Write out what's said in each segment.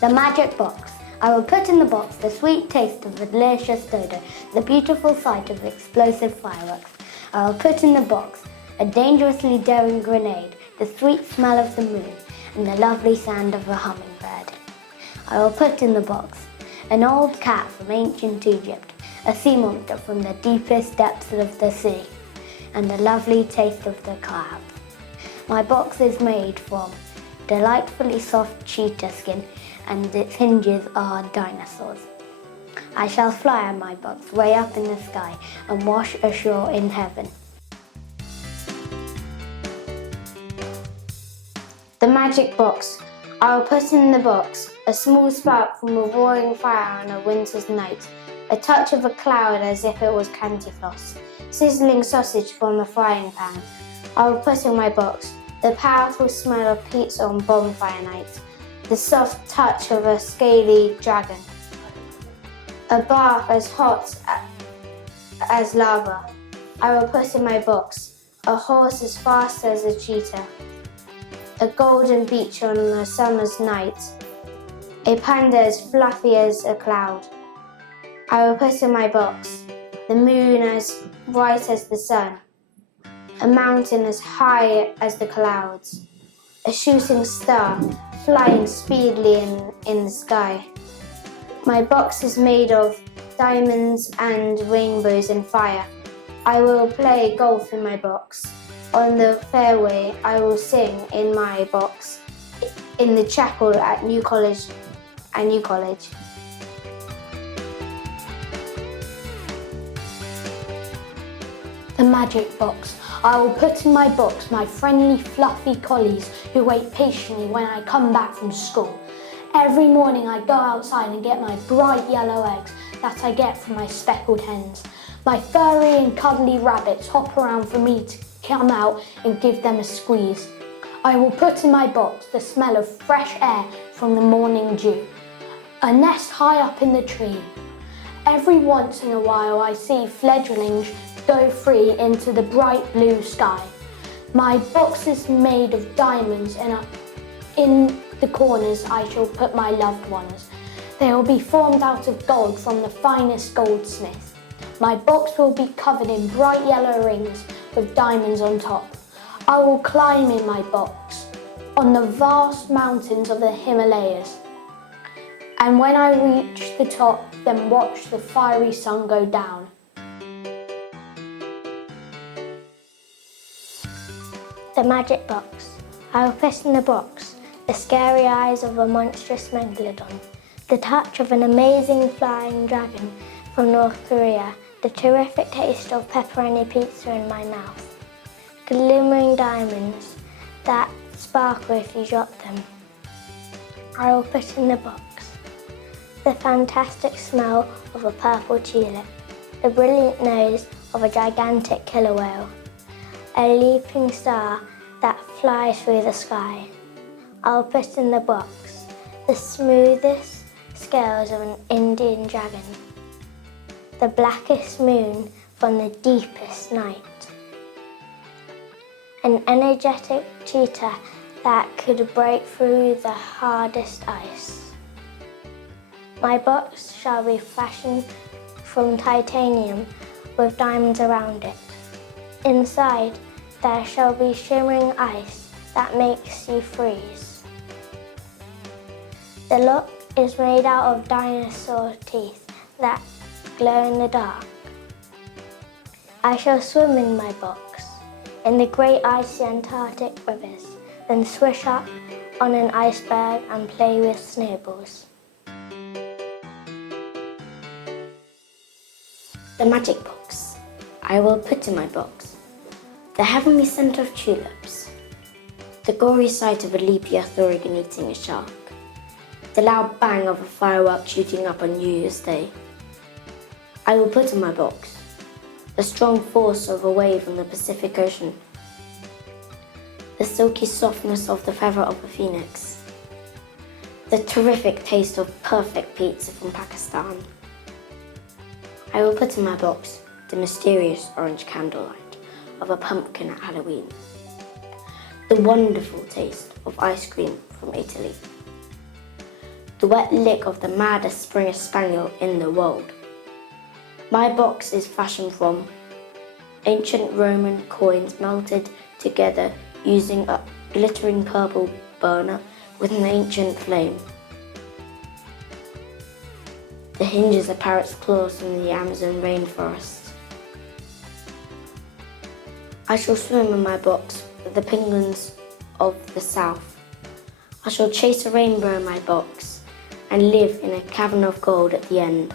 The magic box. I will put in the box the sweet taste of a delicious dodo, the beautiful sight of explosive fireworks. I will put in the box a dangerously daring grenade, the sweet smell of the moon, and the lovely sound of a hummingbird. I will put in the box an old cat from ancient Egypt, a sea monster from the deepest depths of the sea, and the lovely taste of the clouds. My box is made from delightfully soft cheetah skin, and its hinges are dinosaurs. I shall fly on my box way up in the sky and wash ashore in heaven. The magic box. I will put in the box a small spark from a roaring fire on a winter's night, a touch of a cloud as if it was candy floss, sizzling sausage from a frying pan. I will put in my box the powerful smell of pizza on bonfire night, the soft touch of a scaly dragon, a bath as hot as lava. I will put in my box a horse as fast as a cheetah, a golden beach on a summer's night, a panda as fluffy as a cloud. I will put in my box the moon as bright as the sun, a mountain as high as the clouds, a shooting star flying speedily in the sky. My box is made of diamonds and rainbows and fire. I will play golf in my box. On the fairway, I will sing in my box in the chapel at New College. The magic box. I will put in my box my friendly fluffy collies who wait patiently when I come back from school. Every morning I go outside and get my bright yellow eggs that I get from my speckled hens. My furry and cuddly rabbits hop around for me to come out and give them a squeeze. I will put in my box the smell of fresh air from the morning dew, a nest high up in the tree. Every once in a while I see fledglings go free into the bright blue sky. My box is made of diamonds, and in the corners I shall put my loved ones. They will be formed out of gold from the finest goldsmith. My box will be covered in bright yellow rings with diamonds on top. I will climb in my box on the vast mountains of the Himalayas, and when I reach the top, then watch the fiery sun go down. The magic box. I will put in the box the scary eyes of a monstrous megalodon, the touch of an amazing flying dragon from North Korea, the terrific taste of pepperoni pizza in my mouth, glimmering diamonds that sparkle if you drop them. I will put in the box the fantastic smell of a purple tulip, the brilliant nose of a gigantic killer whale, a leaping star that flies through the sky. I'll put in the box the smoothest scales of an Indian dragon, the blackest moon from the deepest night, an energetic cheetah that could break through the hardest ice. My box shall be fashioned from titanium with diamonds around it. Inside, there shall be shimmering ice that makes you freeze. The lock is made out of dinosaur teeth that glow in the dark. I shall swim in my box in the great icy Antarctic rivers, then swish up on an iceberg and play with snowballs. The magic box. I will put in my box the heavenly scent of tulips, the gory sight of a Lepiathorigan eating a shark, the loud bang of a firework shooting up on New Year's Day. I will put in my box the strong force of a wave on the Pacific Ocean, the silky softness of the feather of a phoenix, the terrific taste of perfect pizza from Pakistan. I will put in my box the mysterious orange candlelight of a pumpkin at Halloween, the wonderful taste of ice cream from Italy, the wet lick of the maddest Springer Spaniel in the world. My box is fashioned from ancient Roman coins melted together using a glittering purple burner with an ancient flame. The hinges are parrot's claws from the Amazon rainforest. I shall swim in my box with the penguins of the south. I shall chase a rainbow in my box and live in a cavern of gold at the end.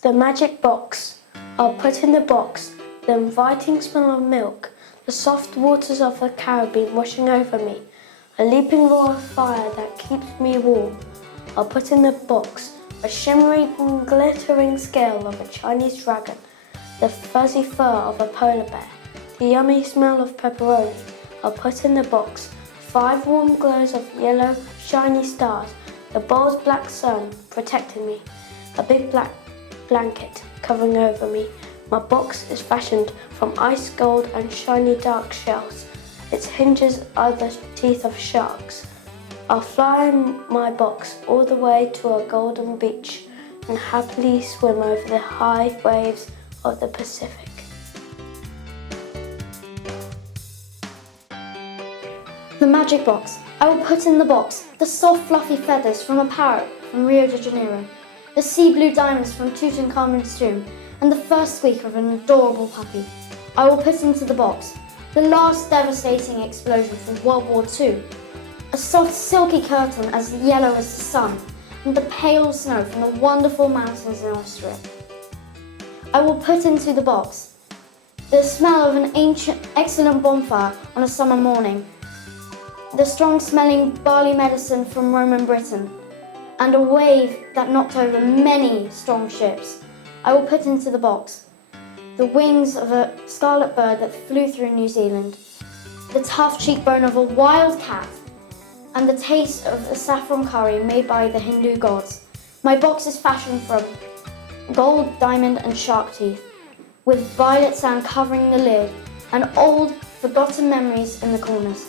The magic box. I'll put in the box the inviting smell of milk, the soft waters of the Caribbean washing over me, a leaping roar of fire that keeps me warm. I'll put in the box a shimmering, glittering scale of a Chinese dragon, the fuzzy fur of a polar bear, the yummy smell of pepperoni. I'll put in the box 5 warm glows of yellow, shiny stars, the bold black sun protecting me, a big black blanket covering over me. My box is fashioned from ice gold and shiny dark shells. Its hinges are the teeth of sharks. I'll fly in my box all the way to a golden beach and happily swim over the high waves of the Pacific. The magic box. I will put in the box the soft fluffy feathers from a parrot from Rio de Janeiro, the sea blue diamonds from Tutankhamun's tomb, and the first squeak of an adorable puppy. I will put into the box the last devastating explosion from World War II, a soft silky curtain as yellow as the sun, and the pale snow from the wonderful mountains in Austria. I will put into the box the smell of an excellent bonfire on a summer morning, the strong-smelling barley medicine from Roman Britain, and a wave that knocked over many strong ships. I will put into the box the wings of a scarlet bird that flew through New Zealand, the tough cheekbone of a wild cat, and the taste of a saffron curry made by the Hindu gods. My box is fashioned from gold, diamond, and shark teeth, with violet sand covering the lid and old, forgotten memories in the corners.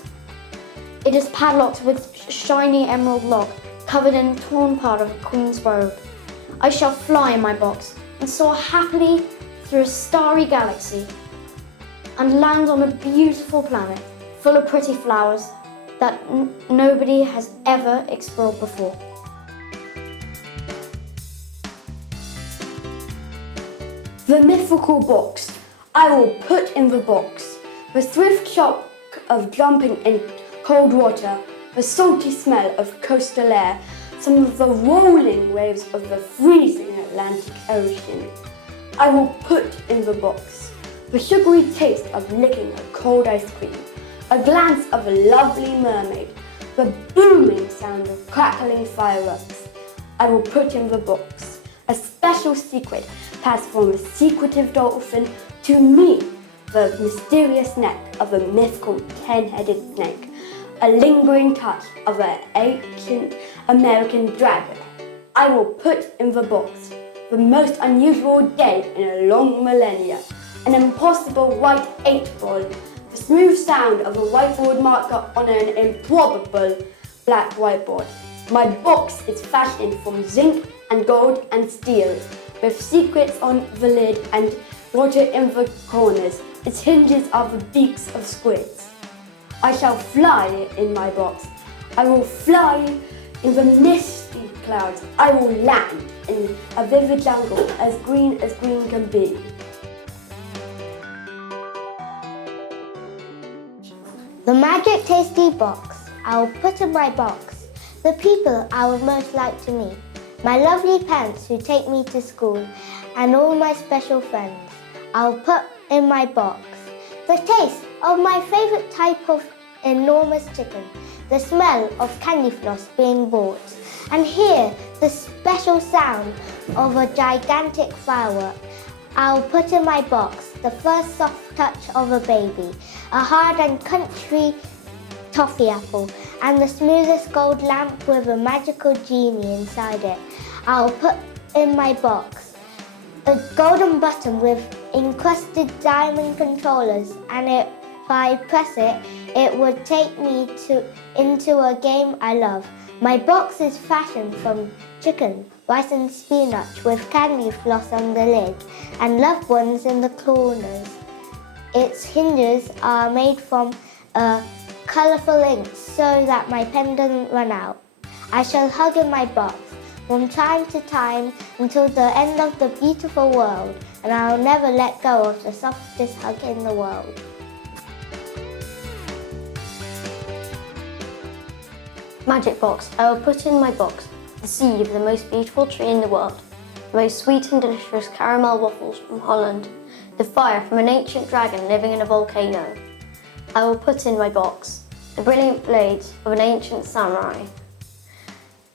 It is padlocked with shiny emerald lock, covered in torn part of a queen's robe. I shall fly in my box and soar happily through a starry galaxy and land on a beautiful planet full of pretty flowers that nobody has ever explored before. The mythical box. I will put in the box the swift shock of jumping in cold water, the salty smell of coastal air, some of the rolling waves of the freezing Atlantic Ocean. I will put in the box the sugary taste of licking a cold ice cream, a glance of a lovely mermaid, the booming sound of crackling fireworks. I will put in the box a special secret passed from a secretive dolphin to me, the mysterious neck of a mythical 10-headed snake, a lingering touch of an ancient American dragon. I will put in the box the most unusual day in a long millennia, an impossible white 8-ball, the smooth sound of a whiteboard marker on an improbable black whiteboard. My box is fashioned from zinc and gold and steel, with secrets on the lid and water in the corners. Its hinges are the beaks of squids. I shall fly in my box. I will fly in the misty clouds. I will land in a vivid jungle as green can be. The magic tasty box. I will put in my box the people I would most like to meet, my lovely parents who take me to school, and all my special friends. I'll put in my box the taste of my favorite type of enormous chicken, the smell of candy floss being bought, and hear the special sound of a gigantic firework. I'll put in my box the first soft touch of a baby, a hard and country toffee apple, and the smoothest gold lamp with a magical genie inside it. I'll put in my box a golden button with encrusted diamond controllers, and if I press it, it would take me into a game I love. My box is fashioned from chicken, rice and spinach with candy floss on the lid and loved ones in the corners. Its hinges are made from colourful ink so that my pen doesn't run out. I shall hug in my box from time to time until the end of the beautiful world, and I'll never let go of the softest hug in the world. Magic box. I will put in my box the seed of the most beautiful tree in the world, the most sweet and delicious caramel waffles from Holland, the fire from an ancient dragon living in a volcano. I will put in my box the brilliant blades of an ancient samurai,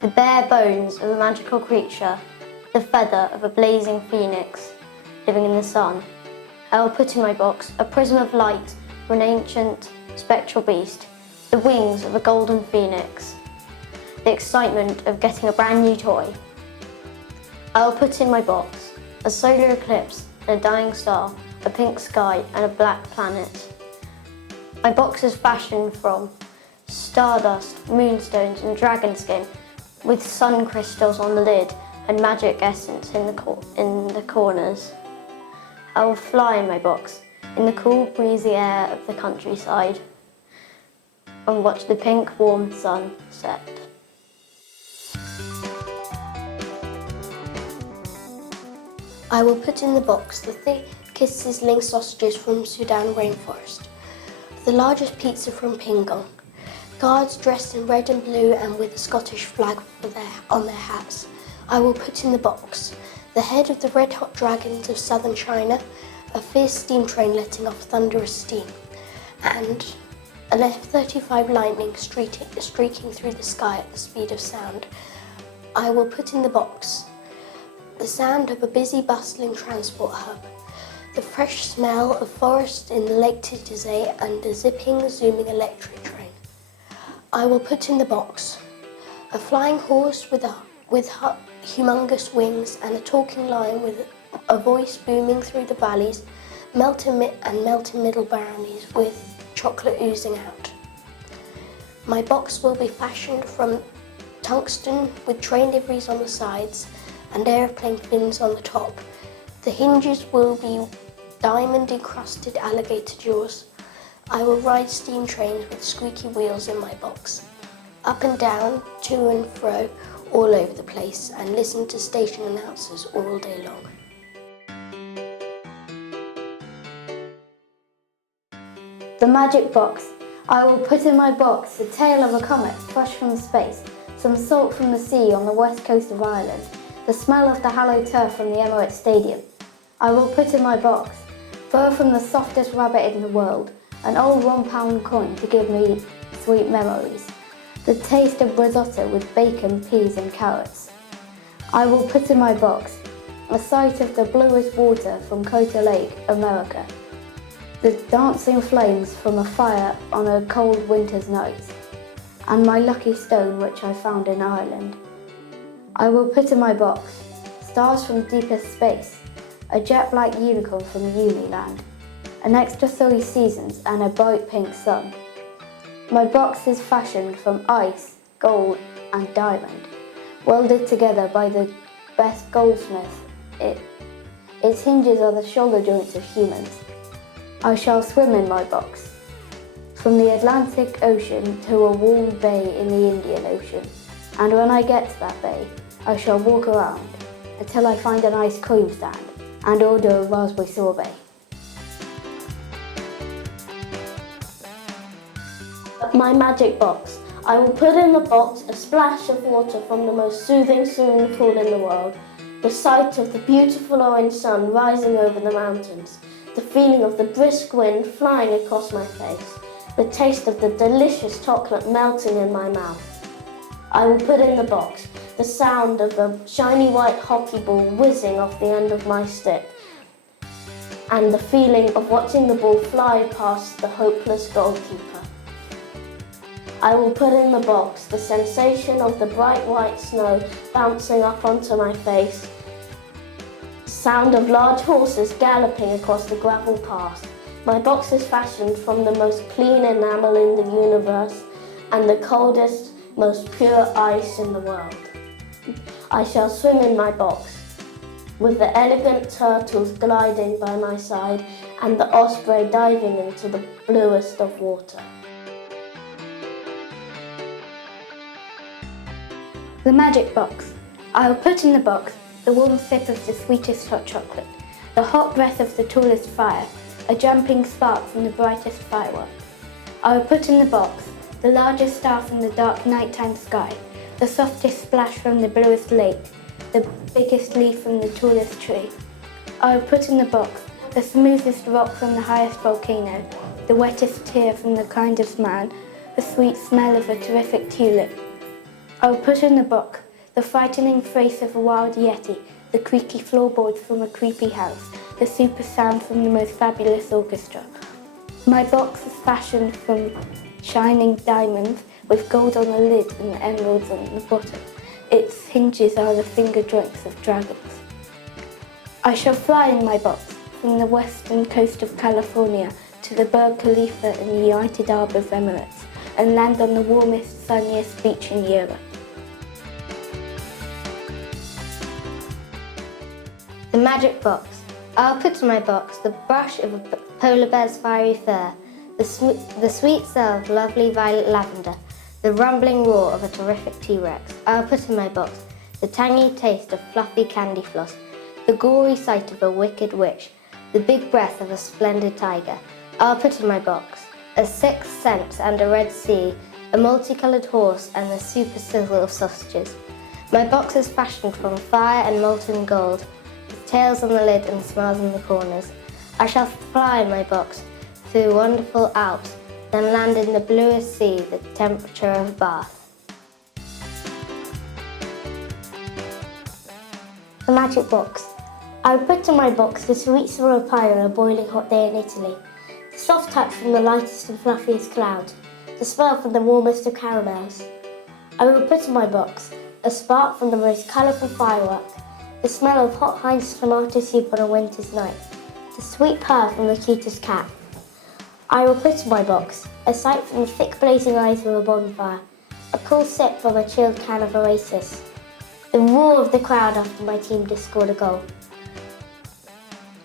the bare bones of a magical creature, the feather of a blazing phoenix living in the sun. I will put in my box a prism of light for an ancient spectral beast, the wings of a golden phoenix, the excitement of getting a brand new toy. I will put in my box a solar eclipse, a dying star, a pink sky and a black planet. My box is fashioned from stardust, moonstones and dragon skin with sun crystals on the lid and magic essence in the corners. I will fly in my box in the cool breezy air of the countryside and watch the pink warm sun set. I will put in the box the thickest sizzling sausages from Sudan rainforest, the largest pizza from Pingong, guards dressed in red and blue and with a Scottish flag on their hats. I will put in the box the head of the red-hot dragons of southern China, a fierce steam train letting off thunderous steam, and an F-35 Lightning streaking through the sky at the speed of sound. I will put in the box the sound of a busy, bustling transport hub, the fresh smell of forest in the Lake Titisee and a zipping, zooming electric train. I will put in the box a flying horse with humongous wings and a talking lion with a voice booming through the valleys, melting middle brownies with chocolate oozing out. My box will be fashioned from tungsten with train liveries on the sides and aeroplane fins on the top. The hinges will be diamond-encrusted alligator jaws. I will ride steam trains with squeaky wheels in my box, up and down, to and fro, all over the place, and listen to station announcers all day long. The magic box. I will put in my box the tail of a comet fresh from space, some salt from the sea on the west coast of Ireland, the smell of the hallowed turf from the Emirates Stadium. I will put in my box fur from the softest rabbit in the world, an old £1 coin to give me sweet memories, the taste of risotto with bacon, peas and carrots. I will put in my box a sight of the bluest water from Coter Lake, America, the dancing flames from a fire on a cold winter's night, and my lucky stone which I found in Ireland. I will put in my box stars from deepest space, a jet black unicorn from Uniland, an extra 3 seasons and a bright pink sun. My box is fashioned from ice, gold and diamond, welded together by the best goldsmith. Its hinges are the shoulder joints of humans. I shall swim in my box, from the Atlantic Ocean to a warm bay in the Indian Ocean, and when I get to that bay, I shall walk around until I find an ice cream stand and order a raspberry sorbet. My magic box. I will put in the box a splash of water from the most soothing swimming pool in the world, the sight of the beautiful orange sun rising over the mountains, the feeling of the brisk wind flying across my face, the taste of the delicious chocolate melting in my mouth. I will put in the box the sound of a shiny white hockey ball whizzing off the end of my stick, and the feeling of watching the ball fly past the hopeless goalkeeper. I will put in the box the sensation of the bright white snow bouncing up onto my face, the sound of large horses galloping across the gravel path. My box is fashioned from the most clean enamel in the universe and the coldest, most pure ice in the world. I shall swim in my box, with the elegant turtles gliding by my side and the osprey diving into the bluest of water. The magic box. I will put in the box the warm sip of the sweetest hot chocolate, the hot breath of the tallest fire, a jumping spark from the brightest firework. I will put in the box the largest star from the dark nighttime sky, the softest splash from the bluest lake, the biggest leaf from the tallest tree. I will put in the box the smoothest rock from the highest volcano, the wettest tear from the kindest man, the sweet smell of a terrific tulip. I will put in the box the frightening face of a wild yeti, the creaky floorboards from a creepy house, the super sound from the most fabulous orchestra. My box is fashioned from shining diamonds with gold on the lid and emeralds on the bottom. Its hinges are the finger joints of dragons. I shall fly in my box from the western coast of California to the Burj Khalifa in the United Arab Emirates and land on the warmest, sunniest beach in Europe. The magic box. I'll put in my box the brush of a polar bear's fiery fur, the sweet smell of lovely violet lavender, the rumbling roar of a terrific T-Rex. I'll put in my box the tangy taste of fluffy candy floss, the gory sight of a wicked witch, the big breath of a splendid tiger. I'll put in my box a sixth sense and a red sea, a multicoloured horse and the super sizzle of sausages. My box is fashioned from fire and molten gold, with tails on the lid and smiles in the corners. I shall fly in my box through wonderful Alps, then land in the bluest sea, the temperature of Bath. The magic box. I will put in my box the sweet smell of pie on a boiling hot day in Italy, the soft touch from the lightest and fluffiest cloud, the smell from the warmest of caramels. I will put in my box a spark from the most colourful firework, the smell of hot Heinz tomato soup on a winter's night, the sweet purr from the cutest cat. I will put in my box a sight from the thick blazing eyes of a bonfire, a cool sip from a chilled can of Oasis, the roar of the crowd after my team just scored a goal.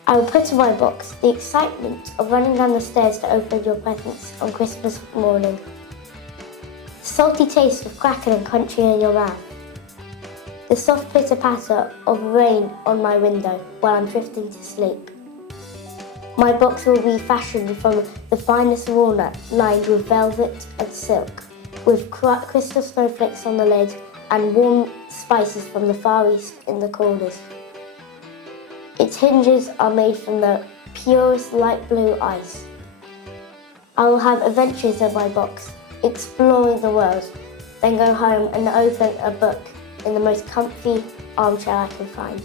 I will put in my box the excitement of running down the stairs to open your presents on Christmas morning, the salty taste of crackle and crunchy in your mouth, the soft pitter-patter of rain on my window while I'm drifting to sleep. My box will be fashioned from the finest walnut lined with velvet and silk, with crystal snowflakes on the lid and warm spices from the Far East in the corners. Its hinges are made from the purest light blue ice. I will have adventures in my box, exploring the world, then go home and open a book in the most comfy armchair I can find.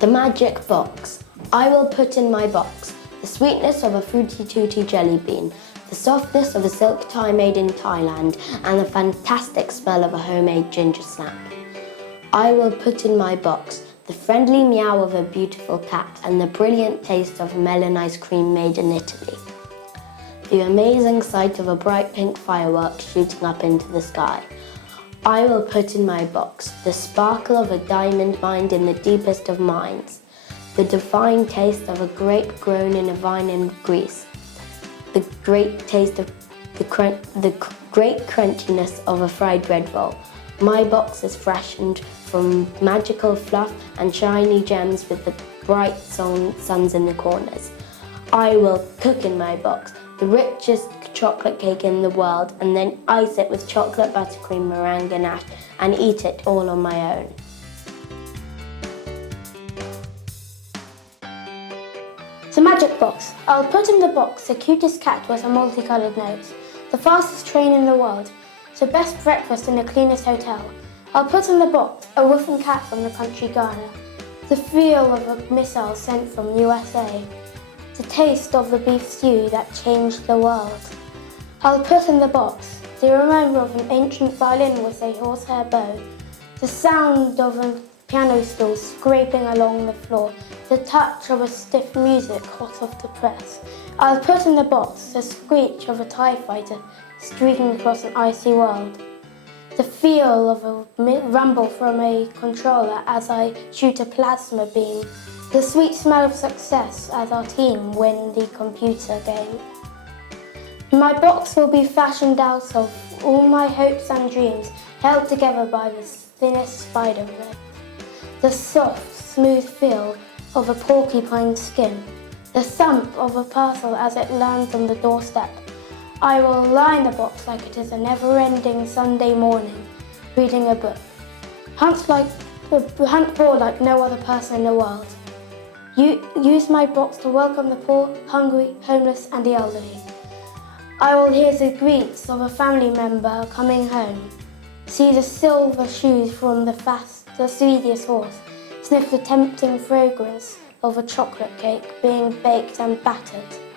The magic box. I will put in my box the sweetness of a fruity tooty jelly bean, the softness of a silk tie made in Thailand, and the fantastic smell of a homemade ginger snap. I will put in my box the friendly meow of a beautiful cat and the brilliant taste of melon ice cream made in Italy. The amazing sight of a bright pink firework shooting up into the sky. I will put in my box the sparkle of a diamond mined in the deepest of mines, the divine taste of a grape grown in a vine in Greece, the great taste of the great crunchiness of a fried bread roll. My box is fashioned from magical fluff and shiny gems with the bright suns in the corners. I will cook in my box the richest chocolate cake in the world and then ice it with chocolate buttercream meringue ganache and eat it all on my own. The magic box. I'll put in the box the cutest cat with a multicoloured nose, the fastest train in the world, the best breakfast in the cleanest hotel. I'll put in the box a woofing cat from the country Ghana, the feel of a missile sent from USA, the taste of the beef stew that changed the world. I'll put in the box the reminder of an ancient violin with a horsehair bow, the sound of a piano stool scraping along the floor, the touch of a stiff music hot off the press. I'll put in the box the screech of a TIE fighter streaking across an icy world, the feel of a rumble from a controller as I shoot a plasma beam, the sweet smell of success as our team win the computer game. My box will be fashioned out of all my hopes and dreams held together by the thinnest spider web, the soft, smooth feel of a porcupine's skin, the thump of a parcel as it lands on the doorstep. I will lie in the box like it is a never-ending Sunday morning, reading a book. Hunt for like no other person in the world. Use my box to welcome the poor, hungry, homeless and the elderly. I will hear the greets of a family member coming home, see the silver shoes from the sweetest horse, sniff the tempting fragrance of a chocolate cake being baked and battered.